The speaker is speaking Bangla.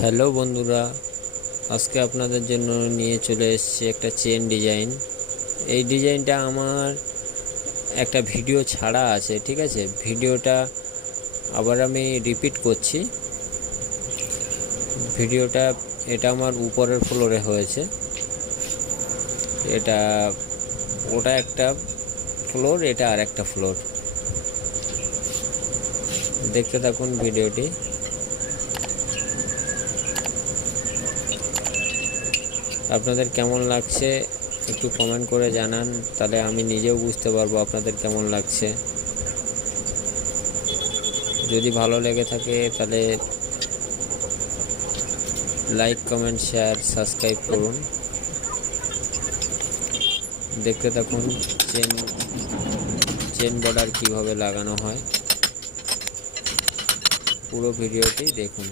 হ্যালো বন্ধুরা, আজকে আপনাদের জন্য নিয়ে চলে এসেছি একটা চেন ডিজাইন। এই ডিজাইনটা আমার একটা ভিডিও ছাড়া আছে, ঠিক আছে? ভিডিওটা আবার আমি রিপিট করছি। ভিডিওটা এটা আমার উপরের ফ্লোরে হয়েছে। এটা ওটা একটা ফ্লোর, এটা আর একটা ফ্লোর। দেখতে থাকুন ভিডিওটি। আপনাদের কেমন লাগছে একটু কমেন্ট করে জানান, তাহলে আমি নিজেও বুঝতে পারবো আপনাদের কেমন লাগছে। যদি ভালো লেগে থাকে তাহলে লাইক, কমেন্ট, শেয়ার, সাবস্ক্রাইব করুন। দেখতে থাকুন চেন বর্ডার কিভাবে লাগানো হয়, পুরো ভিডিওটি দেখুন।